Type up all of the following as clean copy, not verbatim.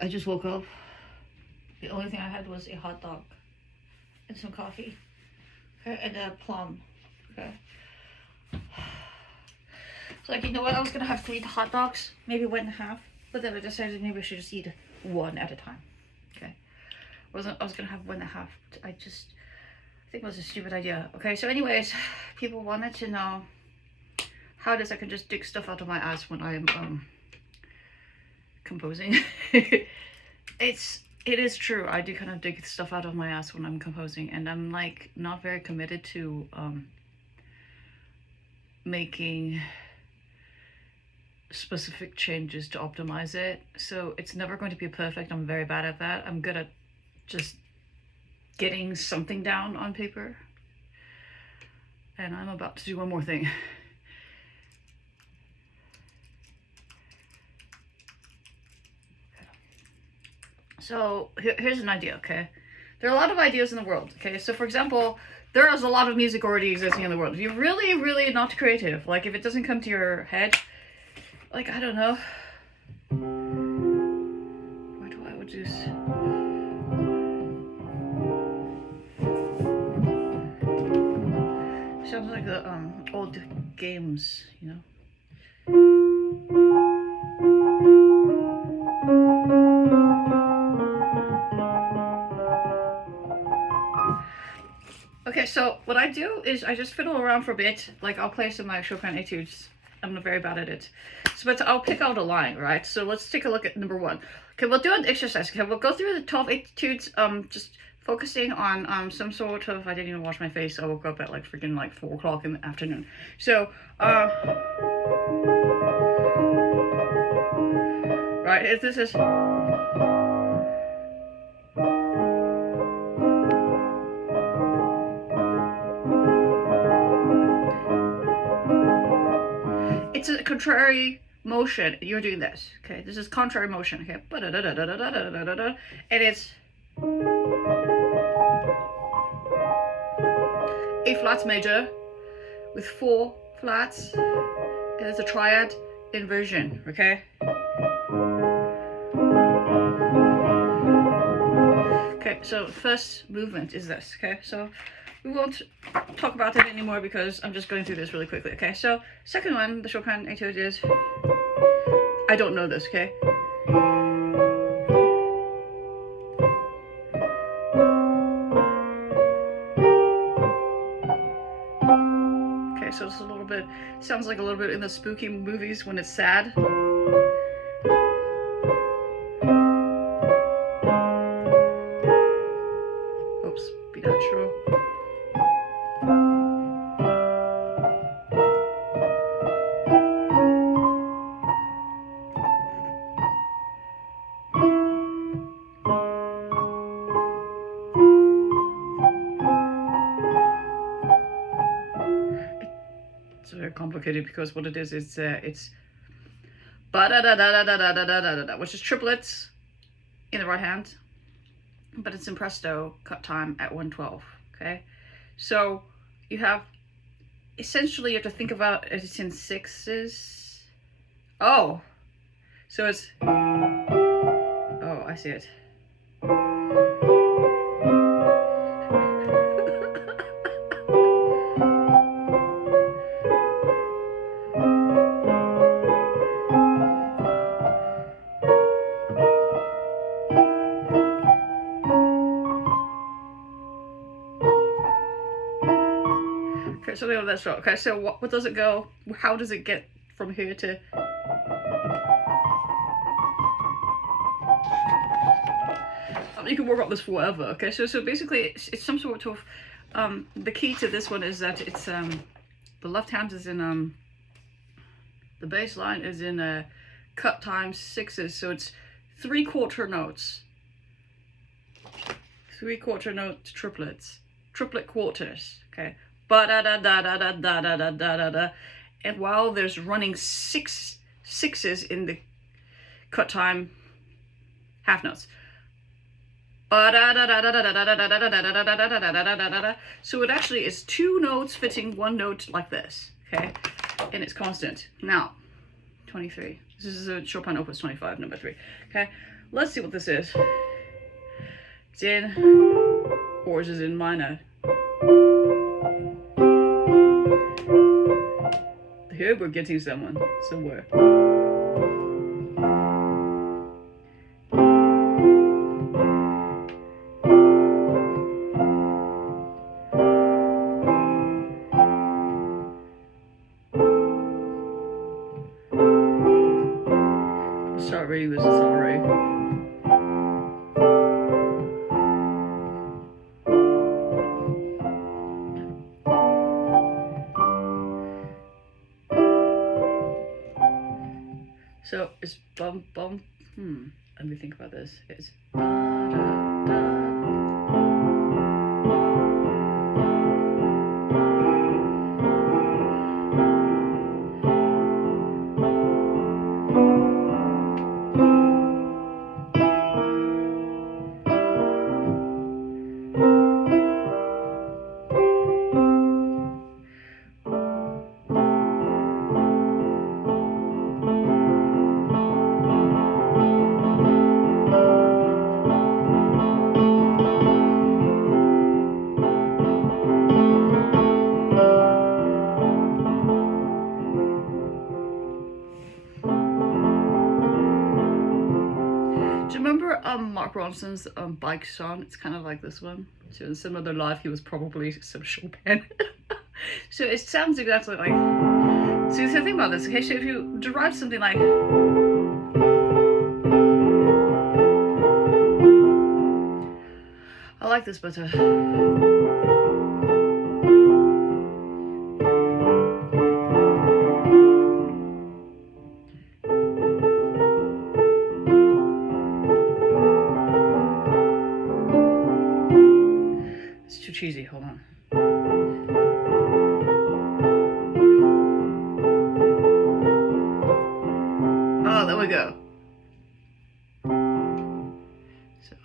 I just woke up. The only thing I had was a hot dog and some coffee. Okay, and a plum. Okay. So like, you know what? I was gonna have 3 hot dogs, maybe 1.5, but then I decided maybe I should just eat one at a time. Okay. I was gonna have 1.5. I think it was a stupid idea. Okay. So, anyways, people wanted to know how it is I can just dig stuff out of my ass when I'm composing. It is true. I do kind of dig stuff out of my ass when I'm composing, and I'm like not very committed to making specific changes to optimize it. So it's never going to be perfect. I'm very bad at that. I'm good at just getting something down on paper. And I'm about to do one more thing. So here's an idea, okay? There are a lot of ideas in the world, okay? So for example, there is a lot of music already existing in the world. If you're really, really not creative, like if it doesn't come to your head, like, I don't know. Why do I would do this? Sounds like the old games, you know? Okay, so what I do is I just fiddle around for a bit. Like, I'll play some of my Chopin etudes. I'm not very bad at it. So, but I'll pick out a line, right? So let's take a look at number 1. Okay, we'll do an exercise. Okay, we'll go through the 12 etudes, just focusing on some sort of, I didn't even wash my face. I woke up at like freaking like 4 o'clock in the afternoon. So, right, if this is... It's a contrary motion. You're doing this. Okay, this is contrary motion. Okay, and it's A flat major with 4 flats, and it's a triad inversion. Okay. Okay, so first movement is this. Okay, so we won't talk about it anymore because I'm just going through this really quickly. Okay, so second one, the Chopin etude is, I don't know this. Okay. Okay, so it's a little bit, sounds like a little bit in the spooky movies when it's sad. Oops, be natural. It's very complicated because what it is, it's ba da da da da da da da da da, which is triplets in the right hand, but it's in presto cut time at 112. Okay, so you have essentially, you have to think about it's in 6s. Oh, so it's, oh, I see it. Okay, so that's right. Okay, so what does it go? How does it get from here to? You can work on this forever. Okay, so basically it's some sort of the key to this one is that it's the left hand is in the bass line is in cut time 6s, so it's 3/4 notes, 3/4 note triplets, triplet quarters. Okay, ba da da da da da da da da da da da, and while there's running 6 6s in the cut time half notes. So it actually is 2 notes fitting 1 note like this, okay? And it's constant. Now, 23. This is a Chopin Opus 25, number 3, okay? Let's see what this is. It's in, or is it in minor? Here we're getting somewhere. I'll start reading this, sorry. So it's bum bum. Let me think about this. It's da, da, da. Do you remember Mark Ronson's bike song? It's kind of like this one. So in some other life, he was probably some Chopin. So it sounds exactly like. So think about this. Okay, so if you derive something like. I like this better. It's too cheesy. Hold on. Oh, there we go. So.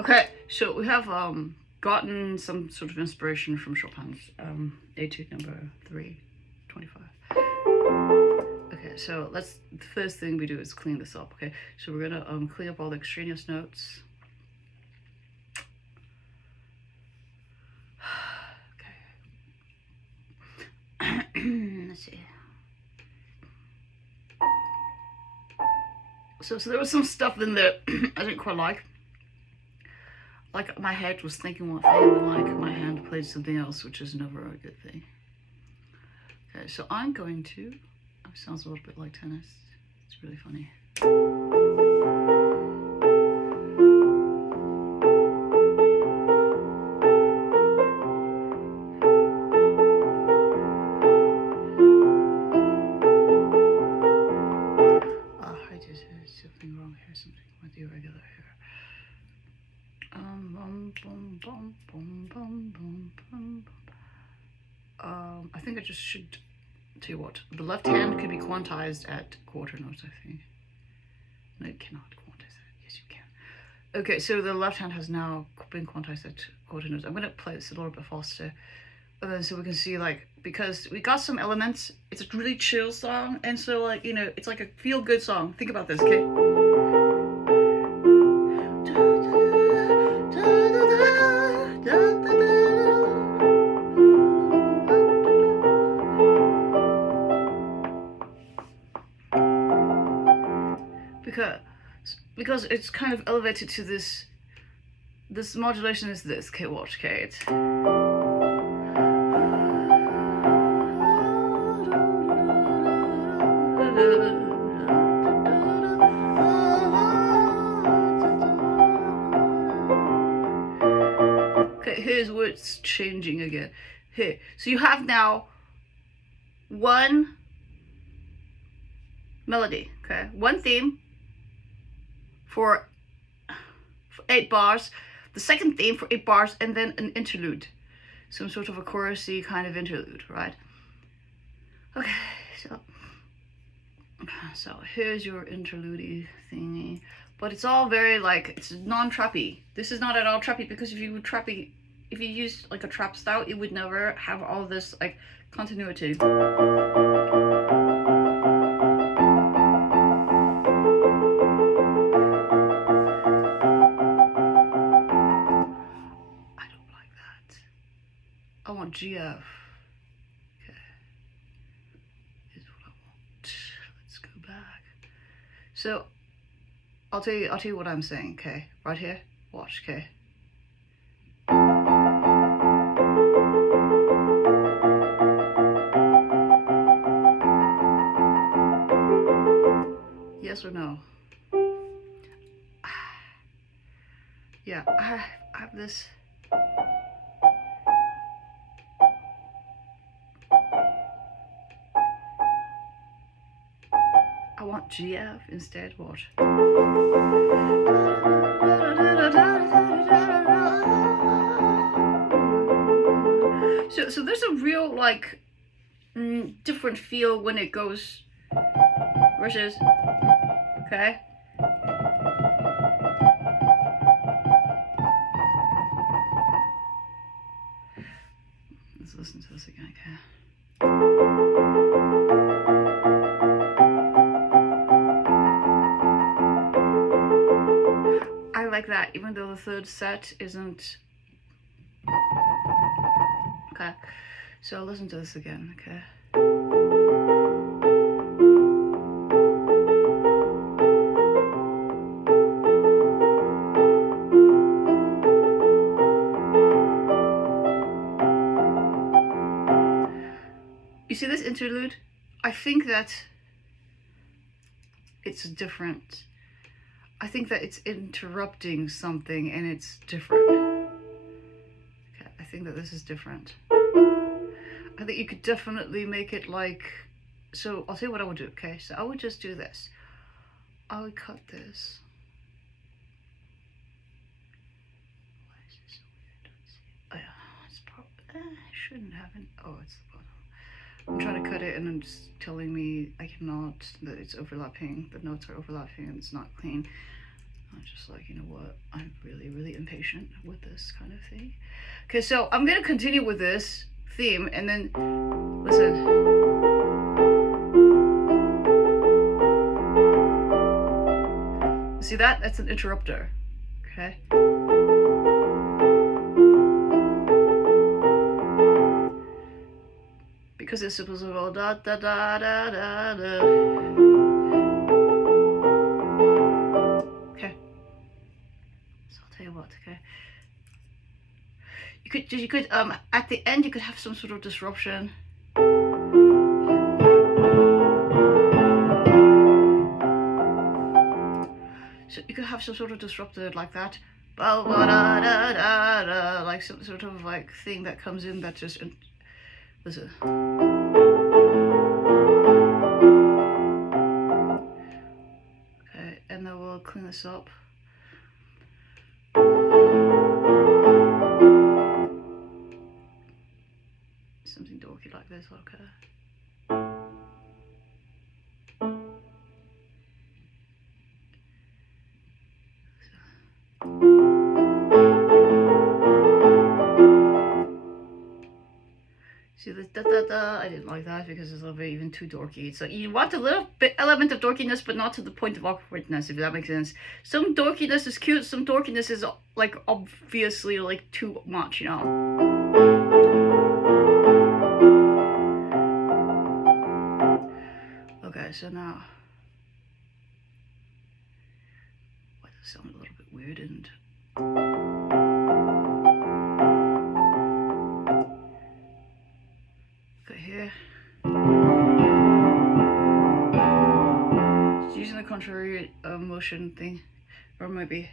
Okay, so we have gotten some sort of inspiration from Chopin's Etude number 325. Okay, so the first thing we do is clean this up. Okay, so we're gonna clean up all the extraneous notes. Okay. Let's see. So there was some stuff in there I didn't quite like. Like my head was thinking one thing, and like my hand played something else, which is never a good thing. Okay, so I'm going to. It sounds a little bit like tennis. It's really funny. I just heard something wrong here. Something with the irregular here. I think I just should tell you what. The left hand can be quantized at quarter notes, I think. No, it cannot quantize it. Yes, you can. Okay, so the left hand has now been quantized at quarter notes. I'm going to play this a little bit faster. So we can see, like, because we got some elements. It's a really chill song. And so, like, you know, it's like a feel-good song. Think about this, okay? Because it's kind of elevated to this modulation is this. Okay, watch, okay, it's Okay, here's where it's changing again. Here, so you have now one melody, okay, one theme for 8 bars, the second theme for 8 bars, and then an interlude, some sort of a chorusy kind of interlude, right? Okay, so here's your interlude thingy, but it's all very like, it's non-trappy. This is not at all trappy, because if you use like a trap style, it would never have all this like continuity. I don't like that. I want GF. Let's go back. So I'll tell you what I'm saying, okay? Right here. Watch, okay? Yes or no? Yeah, I have this. I want GF instead. Watch. So there's a real like different feel when it goes versus, okay? Let's listen to this again, okay? I like that, even though the third set isn't. Okay, so listen to this again, okay? You see this interlude? I think that it's different. I think that it's interrupting something and it's different. Okay, I think that this is different. I think you could definitely make it like, so I'll tell you what I would do, okay? So I would just do this. I would cut this. Why is this so weird? Oh yeah, it's probably, I shouldn't have it. Oh, it's the bottom. I'm trying to cut it and it's telling me I cannot, that it's overlapping, the notes are overlapping and it's not clean. I'm just like, you know what, I'm really, really impatient with this kind of thing. Okay, so I'm gonna continue with this theme and then, listen. See that? That's an interrupter, okay? Because it's supposed to go da da da da da da. Okay. So I'll tell you what, okay? You could at the end you could have some sort of disruption. So you could have some sort of disruptor like that. Like some sort of like thing that comes in that just, listen. Okay, and then we'll clean this up. Something dorky like this, okay. See this da da da, I didn't like that because it's a little bit even too dorky. So you want a little bit element of dorkiness, but not to the point of awkwardness, if that makes sense. Some dorkiness is cute, some dorkiness is like obviously like too much, you know. Okay, so now, why does it sound a little bit weird and here. contrary motion thing, or maybe.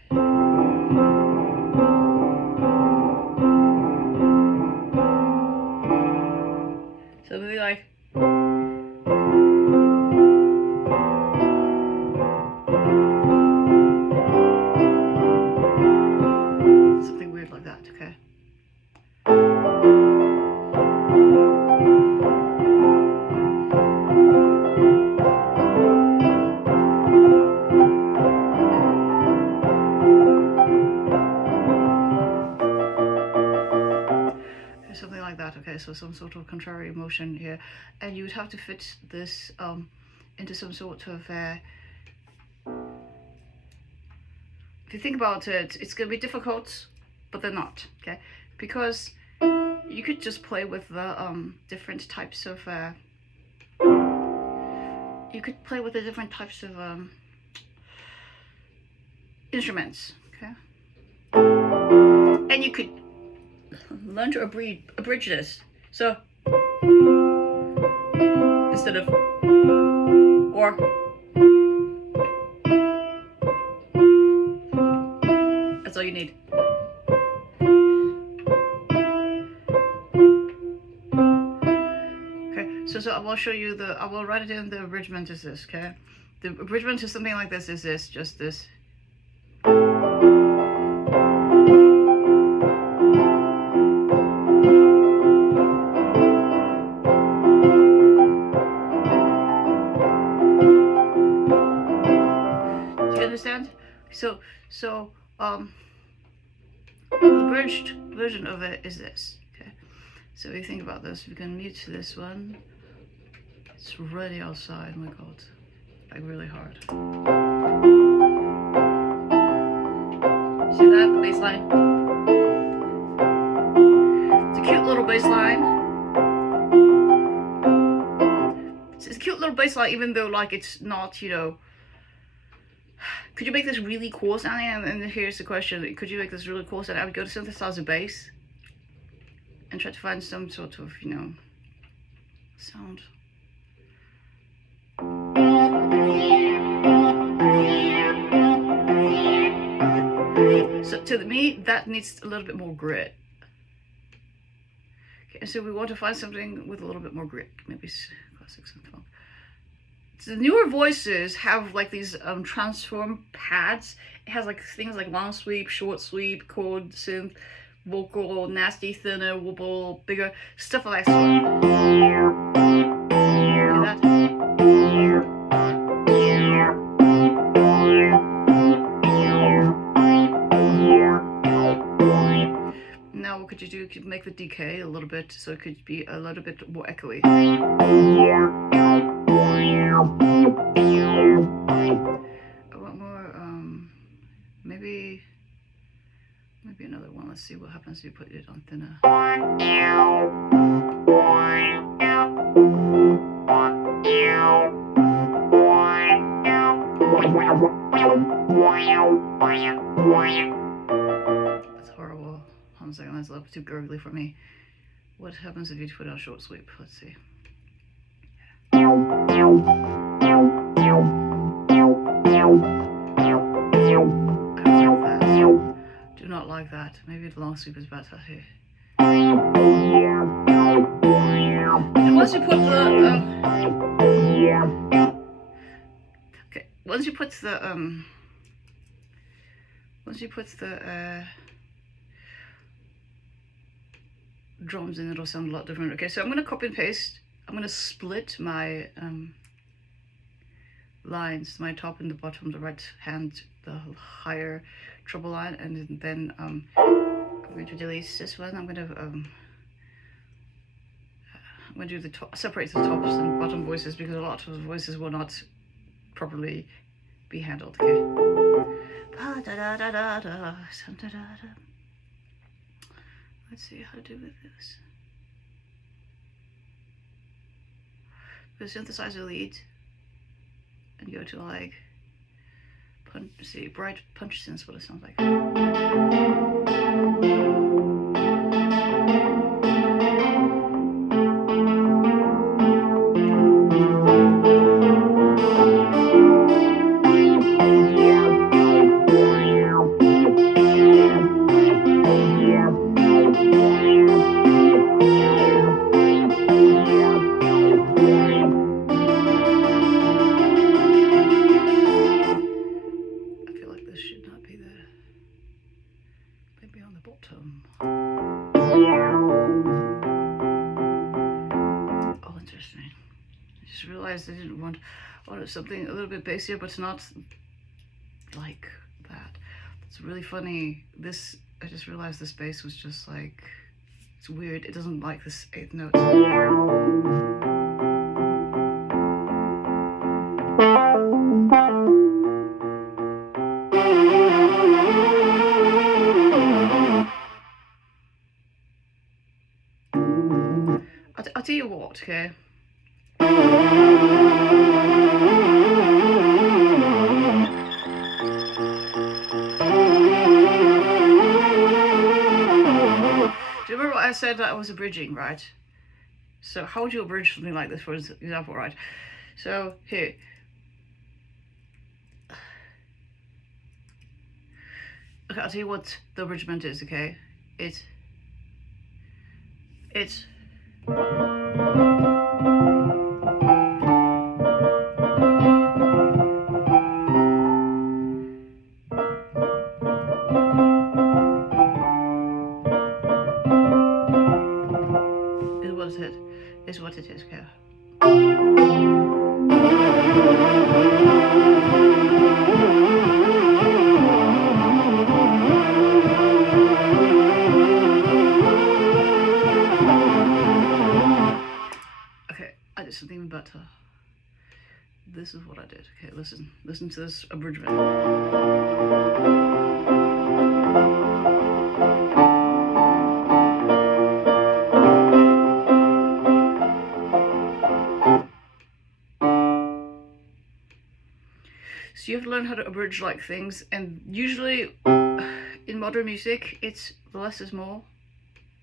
So maybe like. Something weird like that, okay? Something like that, okay? So some sort of contrary motion here, and you would have to fit this into some sort of if you think about it, it's going to be difficult, but they're not, okay? Because you could just play with the different types of instruments, okay? And you could learn to abridge this. So instead of or that's all you need. Okay, so I will show you I will write it in. The abridgment is this, okay? The abridgment is something like this, just this. Do you understand? So the abridged version of it is this, okay? So if you think about this, we can mute this one. It's really outside, oh my god, like really hard. See that, the bass line? It's a cute little bass line. It's a cute little bass line, even though like it's not, you know. Could you make this really cool sounding? And here's the question: could you make this really cool sounding? I would go to synthesizer bass and try to find some sort of, you know, sound. So to me, that needs a little bit more grit. Okay, so we want to find something with a little bit more grit, maybe classic synth funk. The newer voices have like these transform pads. It has like things like long sweep, short sweep, chord, synth, vocal, nasty, thinner, wobble, bigger, stuff like that. Hear that? Now what could you do? You could make the decay a little bit so it could be a little bit more echoey. I want more, maybe another one. Let's see what happens if you put it on thinner. That's horrible. Hold on a second, that's a little too gurgly for me. What happens if you put on short sweep? Let's see. Do not like that. Maybe the long sweep is better here. And once you put the okay, once you put the drums in, it'll sound a lot different. Okay, so I'm gonna copy and paste. I'm gonna split my lines, my top and the bottom, the right hand, the higher treble line, and then I'm going to delete this one. I'm going to do the top, separate the tops and bottom voices, because a lot of the voices will not properly be handled. Okay. Let's see how to do with this. The synthesizer lead and go to like bright punch synths, what it sounds like. just realized I didn't wanted something a little bit bassier, but it's not like that. It's really funny. This, I just realized this bass was just like, it's weird. It doesn't like this 8th note. I'll tell you what, okay? Do you remember what I said that I was abridging, right? So how would you abridge something like this, for example, right? So here. Okay, I'll tell you what the abridgment is, okay? It's is what it is, okay? Okay, I did something better. This is what I did. Okay, listen to this abridgment. So you have to learn how to abridge like things, and usually in modern music, it's less is more.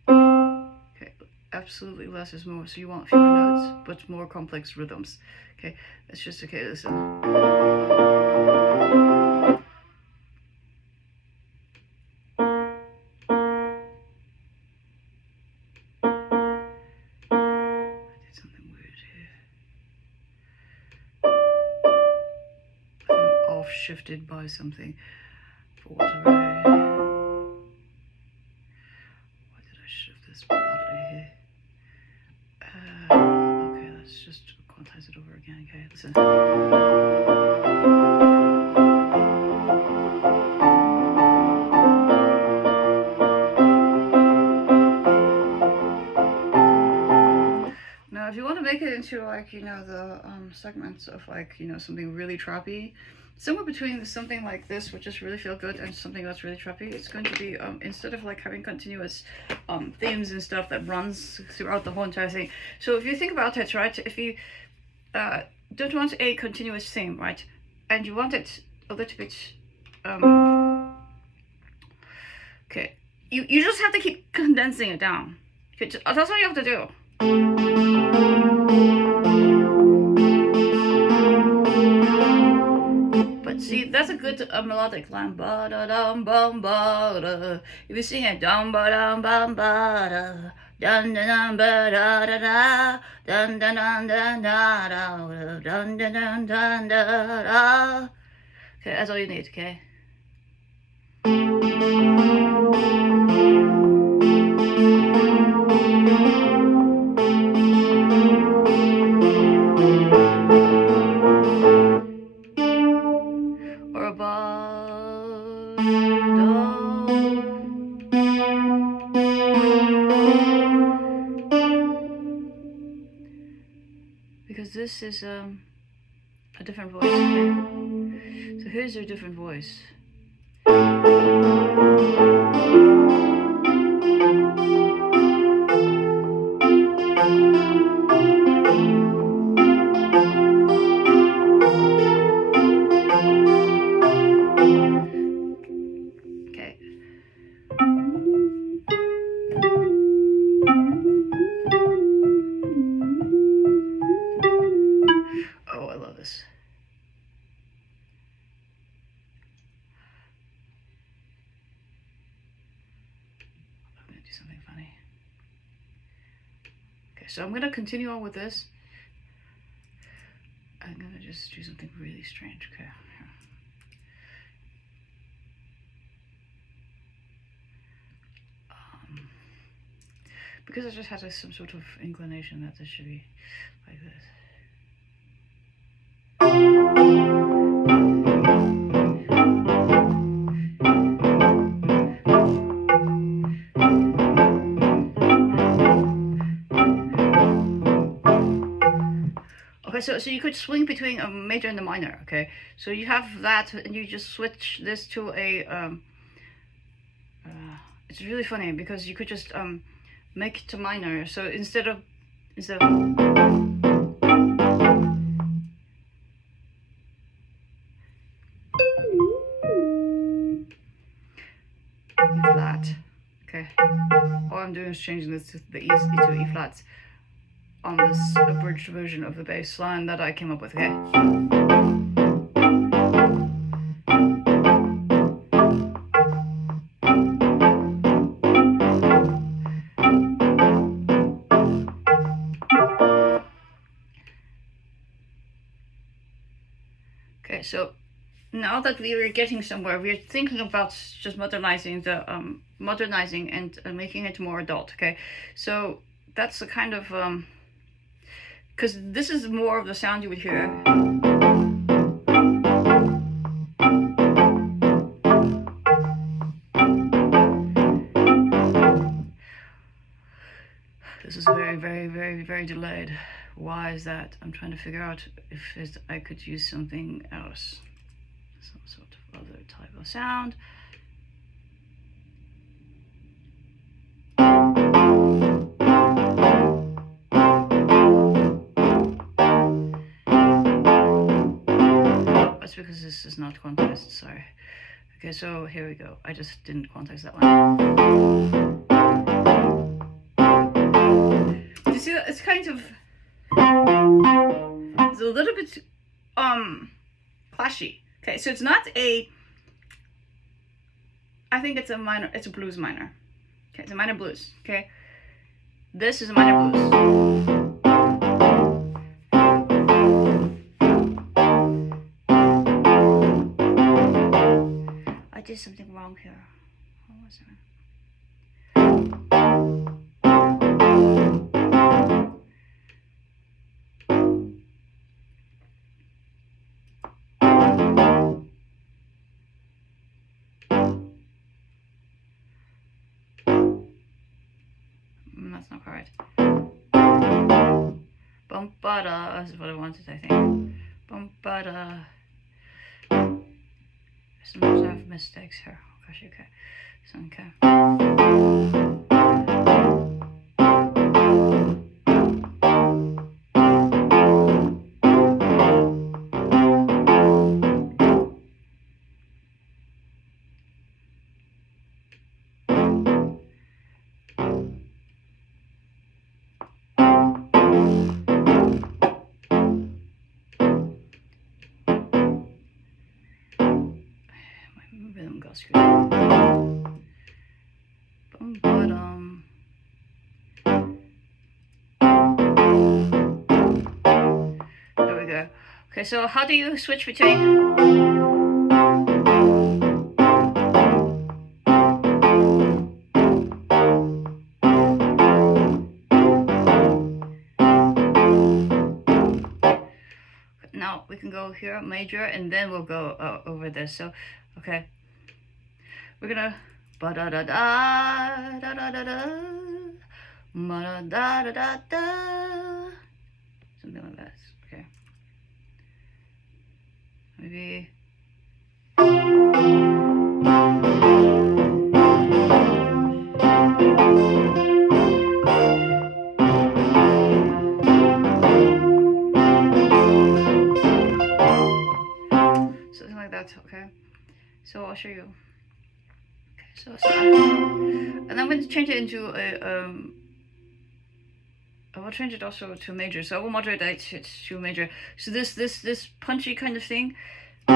Okay, absolutely less is more. So you want fewer notes, but more complex rhythms. Okay, it's just okay. Listen. Shifted by something. For what did I shift this badly here? Okay, let's just quantize it over again. Okay, listen. Now, if you want to make it into like, you know, the segments of like, you know, something really trappy, somewhere between something like this, which just really feel good, and something that's really trappy, it's going to be instead of like having continuous themes and stuff that runs throughout the whole entire thing. So if you think about it, right, if you don't want a continuous theme, right, and you want it a little bit okay, you just have to keep condensing it down. Okay, that's all you have to do. But see, that's a good melodic line. Ba da dum bum ba da. If you sing it dum ba dum bum ba da, dun dun dun ba da da da, dun dun dun dun da da, dun dun dun dun da da. Okay, that's all you need. Okay. Or a ba do. Because this is a different voice. Okay. So here's your different voice. Okay. Oh, I love this. I'm gonna do something funny. Okay, so I'm gonna continue on with this. I'm gonna just do something really strange. Okay. Because I just had some sort of inclination that this should be like this. Okay, so you could swing between a major and a minor. Okay, so you have that, and you just switch this to a. It's really funny because you could just make it to minor. So instead of E flat. Okay, all I'm doing is changing this to the E to E flats on this abridged version of the bass line that I came up with. Okay. Okay, so now that we were getting somewhere, we're thinking about just modernizing and making it more adult. Okay, so that's the kind of because this is more of the sound you would hear. This is very, very, very, very delayed. Why is that? I'm trying to figure out if I could use something else, some sort of other type of sound. That's because this is not quantized, sorry. Okay, so here we go. I just didn't quantize that one. You see, it's kind of, it's a little bit clashy. Okay, so it's not a, I think it's a minor, it's a blues minor. Okay, it's a minor blues. Okay, this is a minor blues. I did something wrong here. What was it? That's not correct. Bum ba da is what I wanted, I think. Bum ba da. Sometimes I have mistakes here. Oh gosh, okay. So, okay. Rhythm goes screwed. Bum bottom. There we go. Okay, so how do you switch between? Now we can go here, major, and then we'll go over this. So, okay. We're gonna ba da da da da da da da ma da da da da, something like that. Okay, maybe. Something like that. Okay, so I'll show you. So and I'm going to change it into a I will change it also to major. So I will modulate it to major. So this punchy kind of thing. So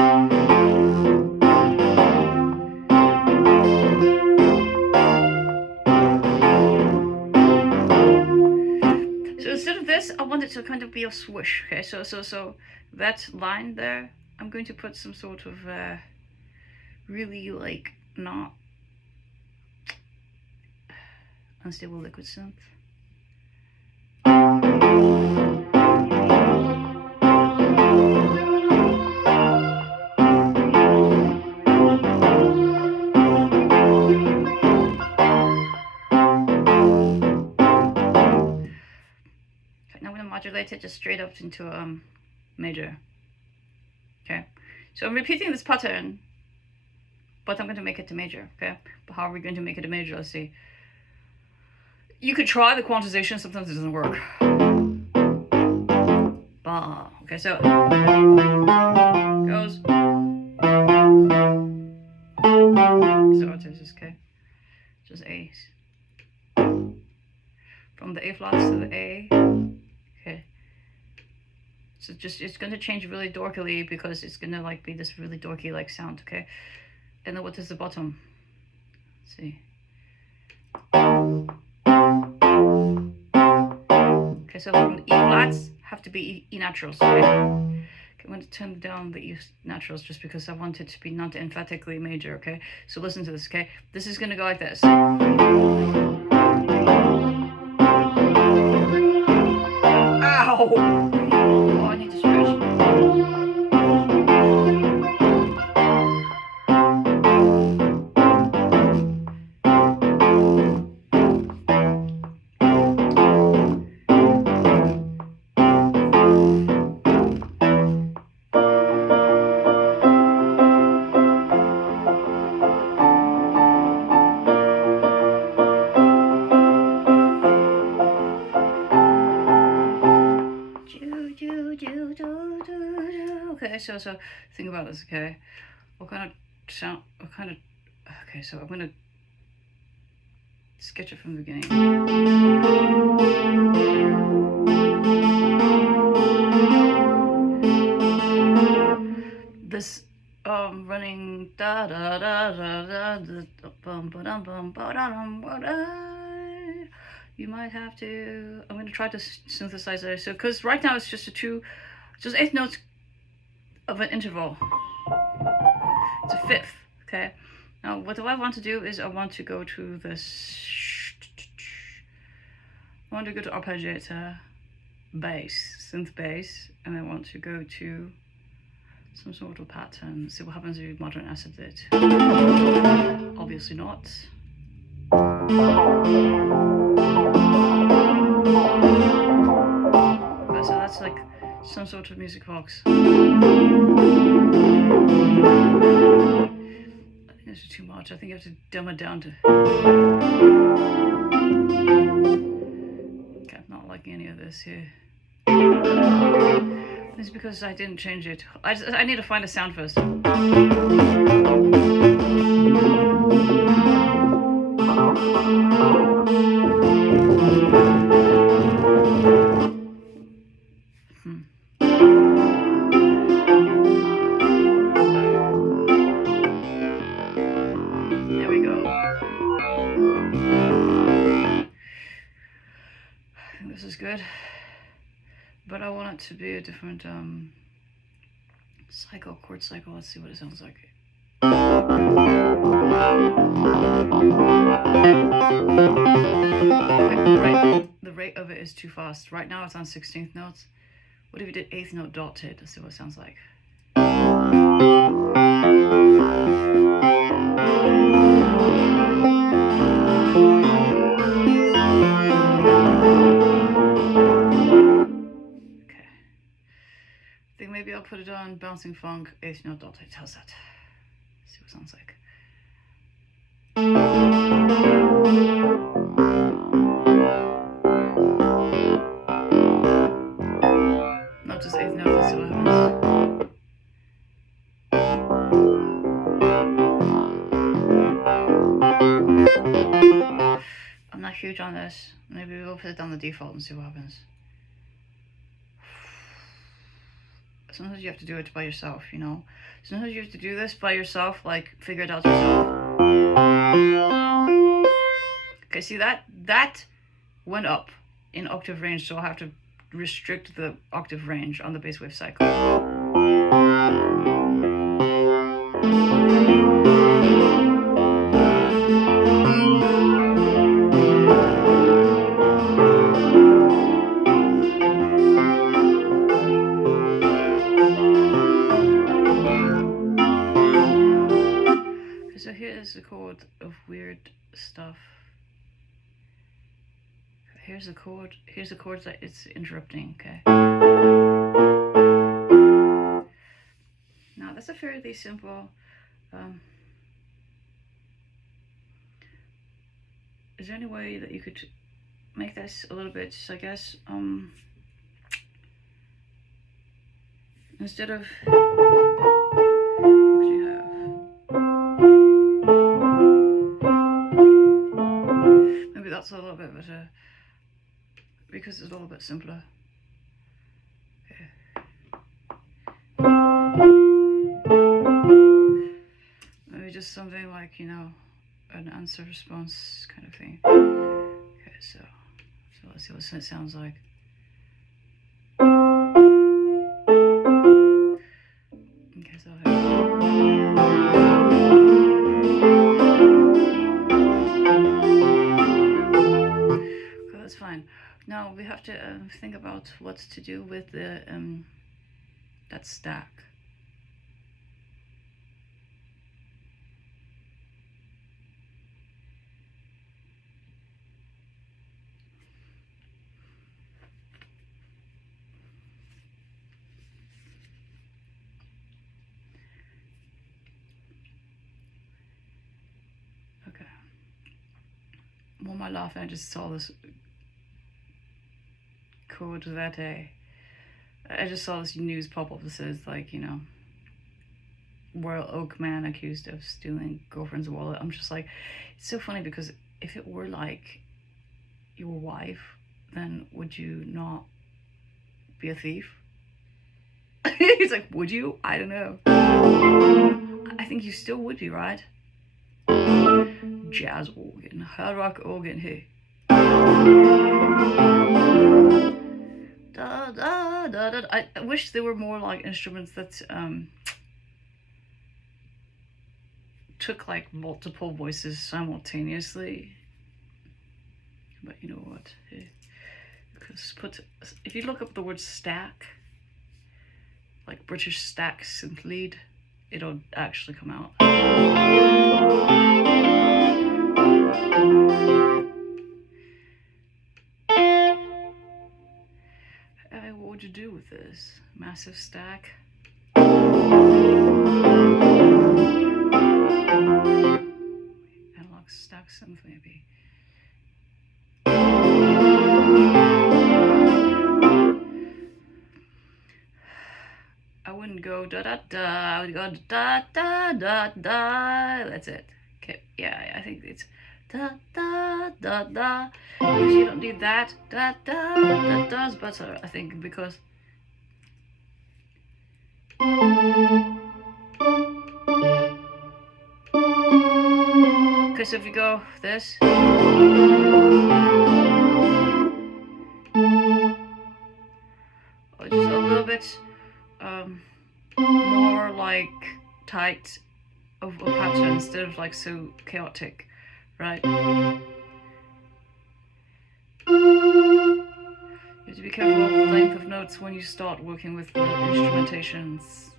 instead of this, I want it to kind of be a swoosh. Okay, so that line there, I'm going to put some sort of really like not unstable liquid synth. Now I'm going to modulate it just straight up into major. Okay, so I'm repeating this pattern, but I'm going to make it to major. Okay, but how are we going to make it to major? Let's see. You could try the quantization. Sometimes it doesn't work. Bah. Okay, so goes. So it is okay. Just A's. From the A flats to the A. Okay. So just it's gonna change really dorkily because it's gonna like be this really dorky like sound, okay? And then what is the bottom? Let's see. Okay, so from the E flats have to be E naturals, okay? I'm going to turn down the E naturals just because I want it to be not emphatically major, okay? So listen to this, okay? This is going to go like this. Ow! Oh, I need to stretch. Okay, so think about this, okay? What kind of sound, okay, so I'm gonna sketch it from the beginning. This running da da da da da bum ba dum bum ba da dum ba da. You might have to. I'm gonna try to synthesize it. So, because right now it's just just 8 notes of an interval. It's a fifth. Okay. Now, what do I want to do is I want to go to this. I want to go to arpeggiator, bass, synth bass, and I want to go to some sort of pattern. See what happens if you modern acid it. Obviously not. Okay, so that's like some sort of music box. I think this is too much. I think I have to dumb it down to. Okay, I'm not liking any of this here. It's because I didn't change it. I need to find a sound first. There we go. I think this is good. But I want it to be a different cycle, chord cycle. Let's see what it sounds like. Right. The rate of it is too fast. Right now it's on 16th notes. What if you did 8th note dotted? Let's see what it sounds like. I think maybe I'll put it on bouncing funk, 8th note dotted. How's that? Let's see what it sounds like. Not just 8th note, let's see what happens. I'm not huge on this. Maybe we'll put it on the default and see what happens. Sometimes you have to do it by yourself, you know? Sometimes you have to do this by yourself, like figure it out yourself. Okay, see that went up in octave range, so I'll have to restrict the octave range on the bass wave cycle. So here's the chord of weird stuff. here's the chord. Here's the chords that it's interrupting. Okay. Now that's a fairly simple. Is there any way that you could make this a little bit? I guess instead of what you have, maybe that's a little bit better because it's a little bit simpler. Maybe just something like, you know, an answer response kind of thing. Okay, so let's see what it sounds like. Okay, so okay, that's fine. Now we have to think about what to do with the that stack. Okay. Why am I laughing? I just saw this code that day. I just saw this news pop up that says, like, you know, Royal Oak man accused of stealing girlfriend's wallet. I'm just like, it's so funny because if it were like your wife, then would you not be a thief? He's like, would you? I don't know. I think you still would be, right? Jazz organ, hard rock organ here. Da, da, da, da. I wish there were more like instruments that took like multiple voices simultaneously. But you know what? Because if you look up the word stack, like British stack synth lead, it'll actually come out. What would you do with this massive stack? Analog stack synth maybe. I wouldn't go da da da. I would go da da da da. That's it. Okay. Yeah, I think it's da da da da. Because you don't need that. Da da da da's better, I think, because. Okay, so if you go this. Or just a little bit more like tight of a pattern instead of like so chaotic, right? You have to be careful of the length of notes when you start working with the instrumentations,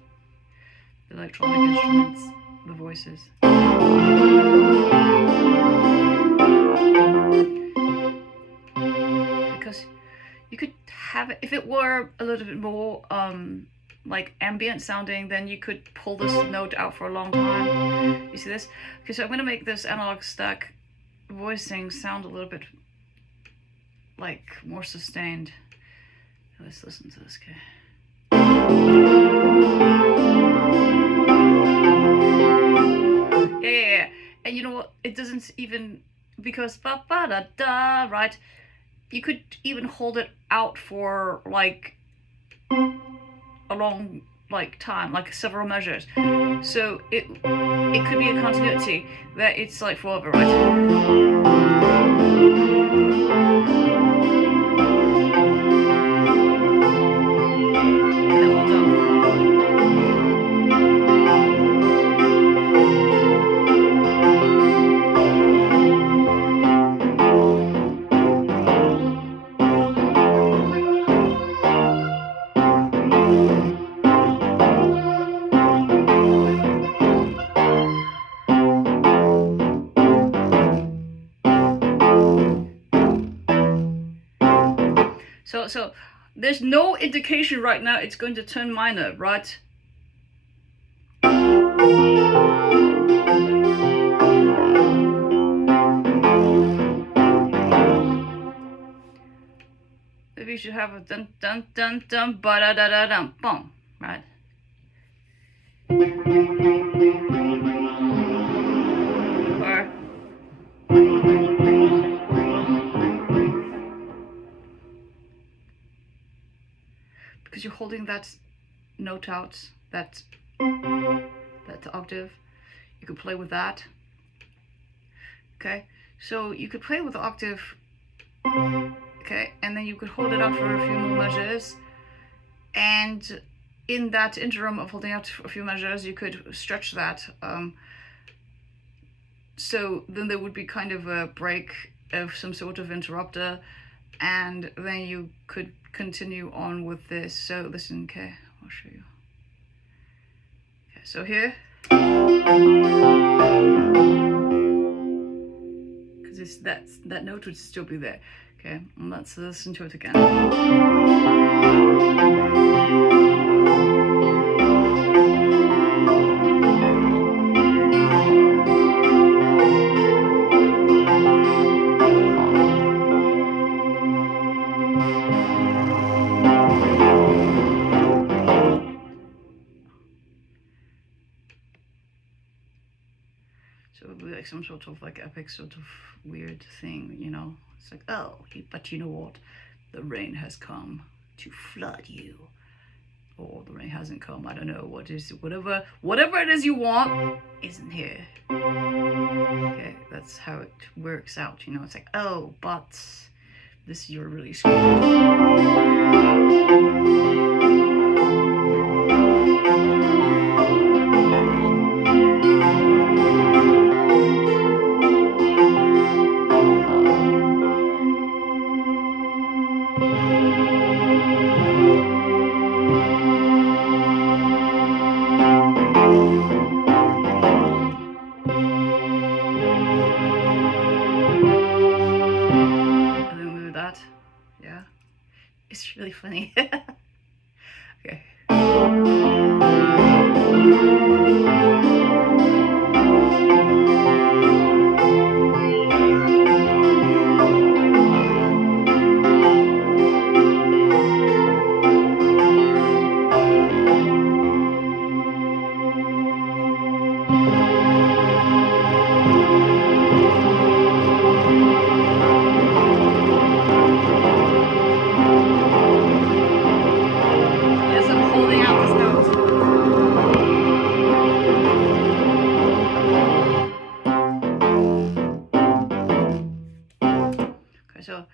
the electronic instruments, the voices. Because you could have it, if it were a little bit more like ambient sounding, then you could pull this note out for a long time. You see this? Okay, so I'm going to make this analog stack voicing sound a little bit like more sustained. Let's listen to this, okay. Yeah. And you know what? It doesn't even, because ba ba da da, right? You could even hold it out for like a long like time, like several measures. So it could be a continuity that it's like forever, right? so there's no indication right now it's going to turn minor, right? Maybe you should have a dun dun dun dun ba da da da dum boom, right? Or because you're holding that note out, that octave, you could play with that. Okay, so you could play with the octave. Okay, and then you could hold it out for a few more measures, and in that interim of holding out a few measures, you could stretch that. So then there would be kind of a break of some sort of interrupter, and then you could continue on with this. So listen, okay, I'll show you. Okay, so here, because that note would still be there. Okay, and let's listen to it again. So it would be like some sort of like epic sort of weird thing, you know? It's like, oh, but you know what? The rain has come to flood you. Or the rain hasn't come, I don't know, whatever it is you want isn't here. Okay, that's how it works out, you know? It's like, oh, but this you're really screwed. Yeah, it's really funny. Okay. Yes, I'm holding out this note. Okay, so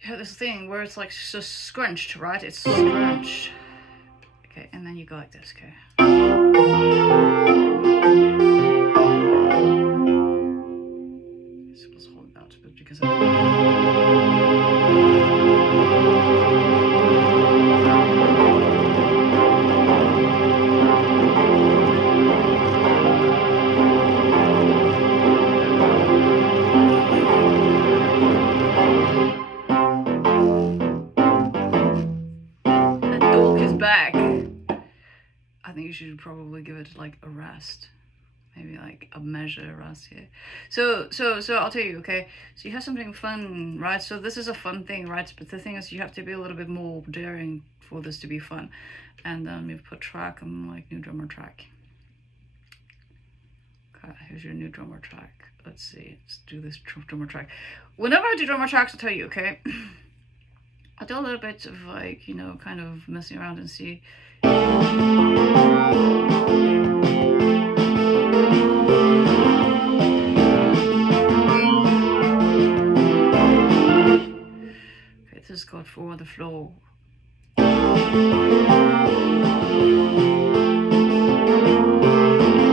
you have this thing where it's like just scrunched, right? It's scrunched. Okay, and then you go like this, okay? I'm supposed to hold it out a bit because that dog is back. I think you should probably give it like a rest. Maybe like a measure rest here. So I'll tell you, okay? So you have something fun, right? So this is a fun thing, right? But the thing is you have to be a little bit more daring for this to be fun. And then we put track and like new drummer track. Okay, here's your new drummer track. Let's see, let's do this drummer track. Whenever I do drummer tracks, I'll tell you, okay? I'll do a little bit of like, you know, kind of messing around and see. Okay, this is called For the Flow.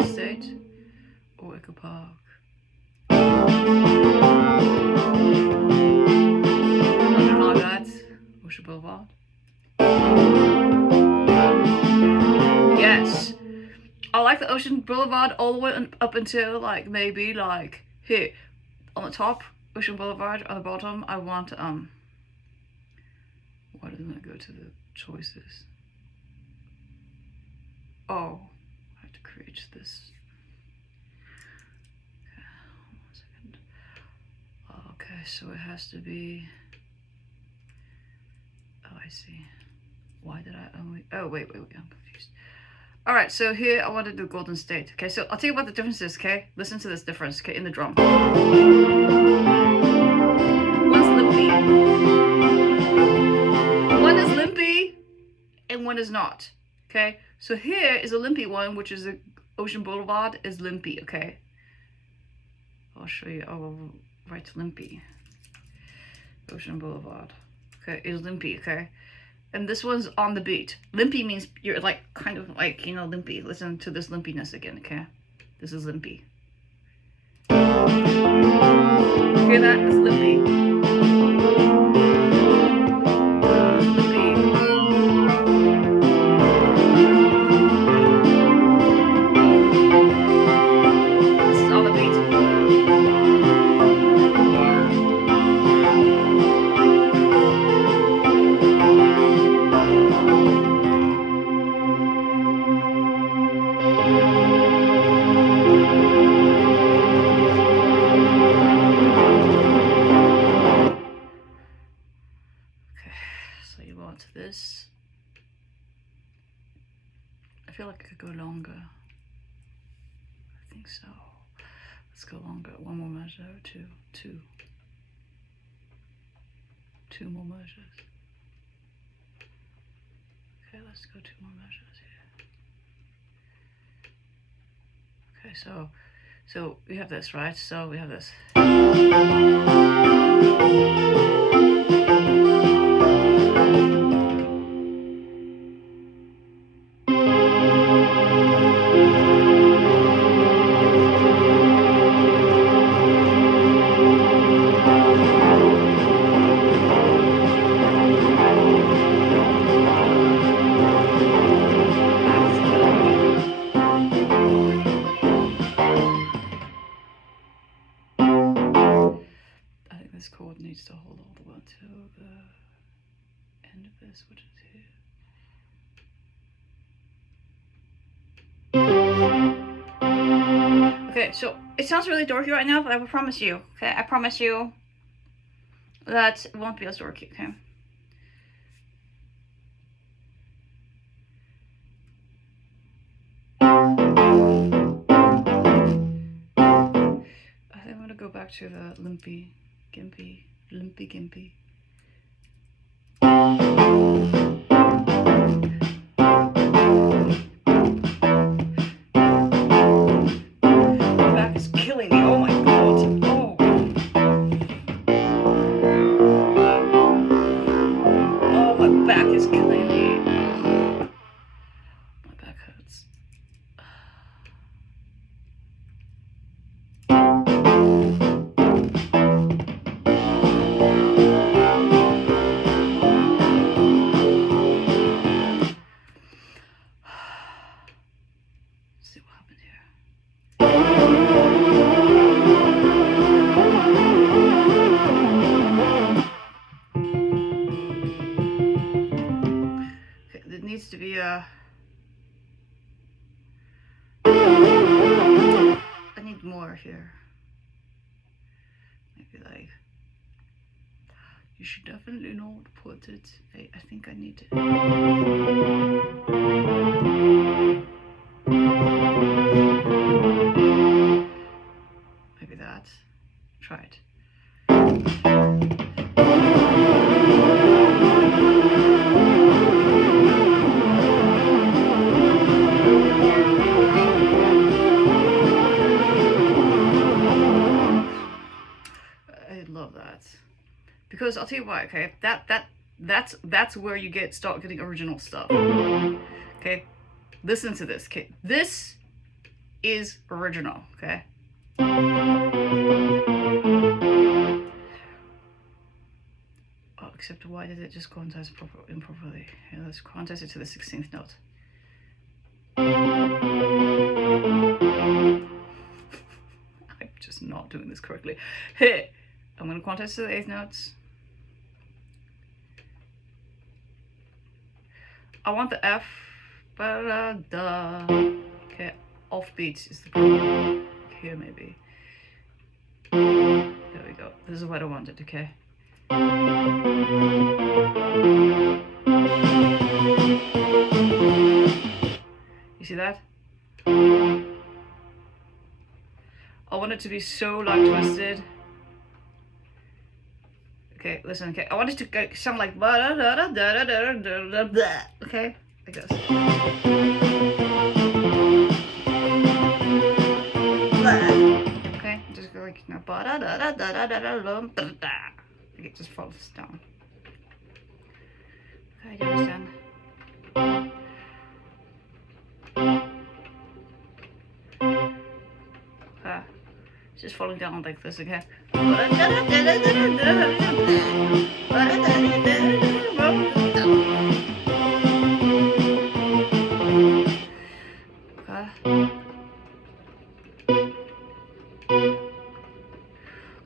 State or Echo Park. Ocean Boulevard. Yes, I like the Ocean Boulevard all the way up until like maybe like here on the top, Ocean Boulevard. On the bottom, I want go to the choices. Oh, I have to create this. Okay, 1 second. Okay, so it has to be. Oh, I see. Why did I only? Oh, wait, I'm confused. All right, so here I want to do Golden State. Okay, so I'll tell you what the difference is. Okay, listen to this difference. Okay, in the drum. One's limpy. One is limpy, and one is not. Okay, so here is a limpy one, which is a Ocean Boulevard is limpy. Okay, I'll show you. I'll write limpy. Ocean Boulevard. Okay, is limpy. Okay. And this one's on the beat. Limpy means you're like kind of like, you know, limpy. Listen to this limpiness again, okay? This is limpy. Hear that? It's limpy. Limpy. This is on the beat. To this. I feel like I could go longer. I think so. Let's go longer. One more measure. Two more measures. Okay, let's go 2 more measures here. Okay, so we have this, right? So we have this. This chord needs to hold all the way to the end of this, which is here. Okay, so it sounds really dorky right now, but I will promise you, okay? I promise you that it won't be as dorky, okay? I think I'm gonna go back to the limpy gimpy. My back is killing me. Oh my god. Oh. Oh, my back is killing me. My back hurts. See what happened here. Okay, there needs to be a. I need more here. Maybe like. You should definitely not put it. I think I need it. Maybe that. Try it. I love that. Because I'll tell you why, okay? That's where you start getting original stuff. Okay? Listen to this, okay? This is original, okay? Oh, except why did it just quantize improperly? Yeah, let's quantize it to the 16th note. I'm just not doing this correctly. Hey, I'm gonna quantize to the 8th notes. I want the F. Ba-da-da. Okay, offbeat is the problem. Here maybe. There we go. This is what I wanted, okay. You see that? I want it to be so like twisted. Okay, listen, okay. I want it to sound like okay, like this. Okay, just go like now. It just falls down. Okay, you understand? It's just falling down like this again. Okay.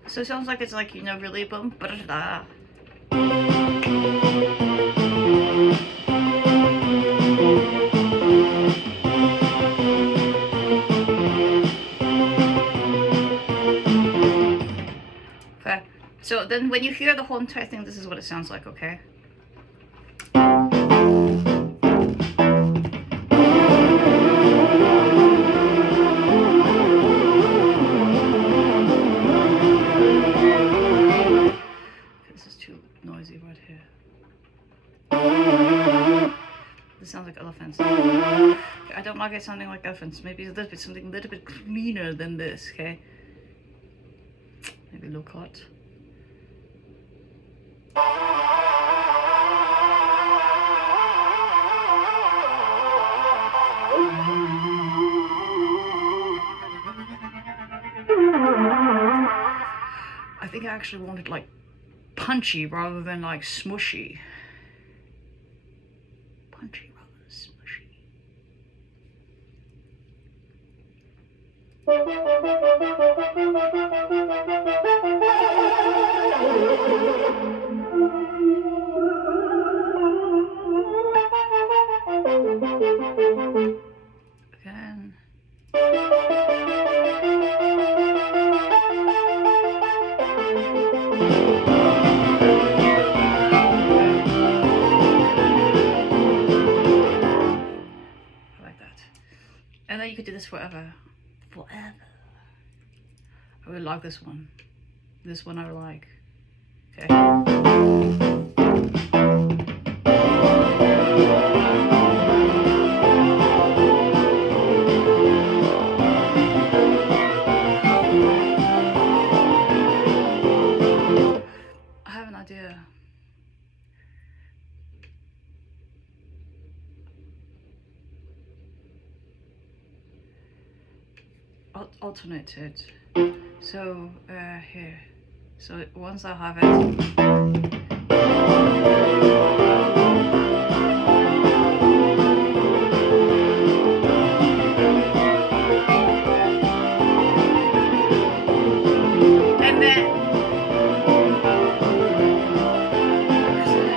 So it sounds like it's like, you know, really boom. Okay. So then when you hear the whole entire thing, this is what it sounds like, okay? This is too noisy right here. This sounds like elephants. I don't like it sounding like elephants. Maybe a little bit something a little bit cleaner than this, okay? Maybe low cut. I think I actually wanted like punchy rather than like smushy. Punchy rather than smushy. Again. And then you could do this forever. Forever. I really like this one. This one I like. Okay. I have an idea. Alternate it. So here. So once I have it. And then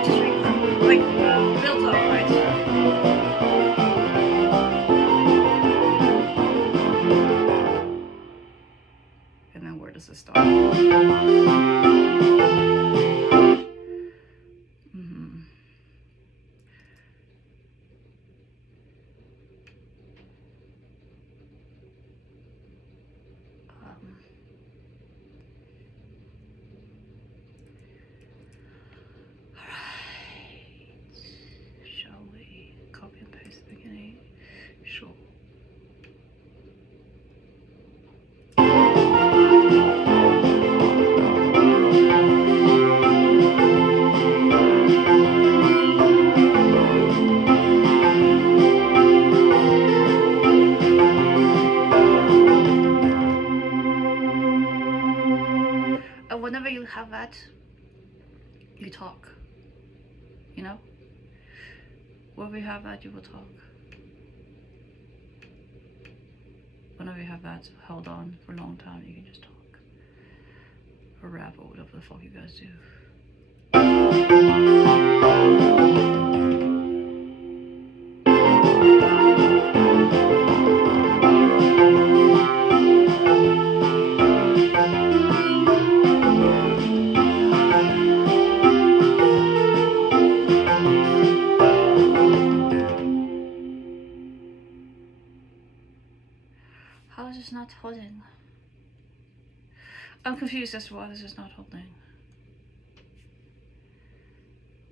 just like built up, right? And then where does it start? And whenever you have that, you talk. You know? Whenever you have that, you will talk. Whenever you have that held on for a long time, you can just talk. Or rap or whatever the fuck you guys do. it's not holding? I'm confused as to why this is not holding.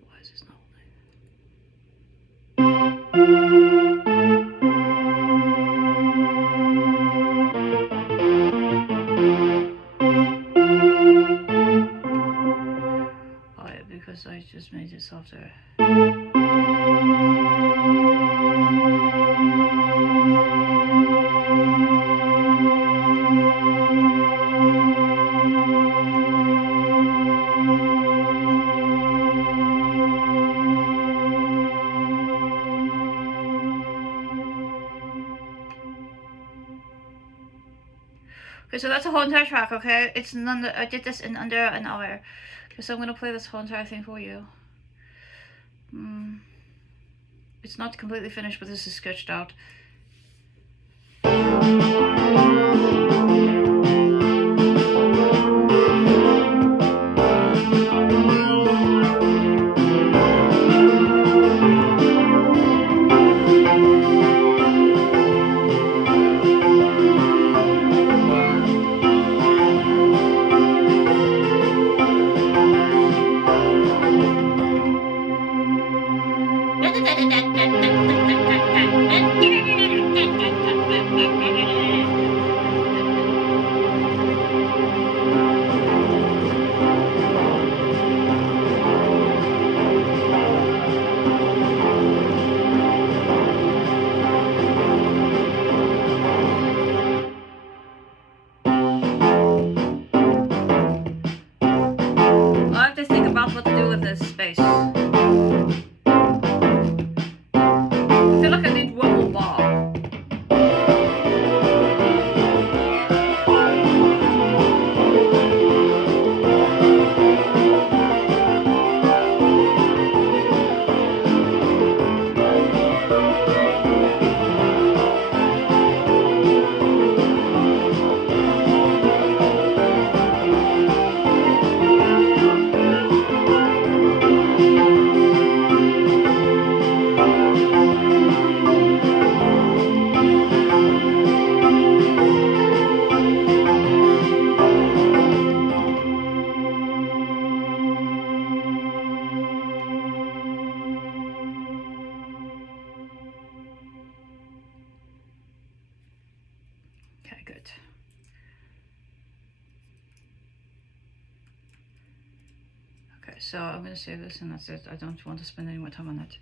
Why is this not holding? Oh yeah, because I just made it softer. Okay, so that's a whole entire track, okay? I did this in under an hour. Okay, so I'm gonna play this whole entire thing for you. It's not completely finished, but this is sketched out. I have to think about what to do with this space. I feel like I need one more bar. Okay, good. Okay, so I'm gonna save this and that's it. I don't want to spend any more time on it.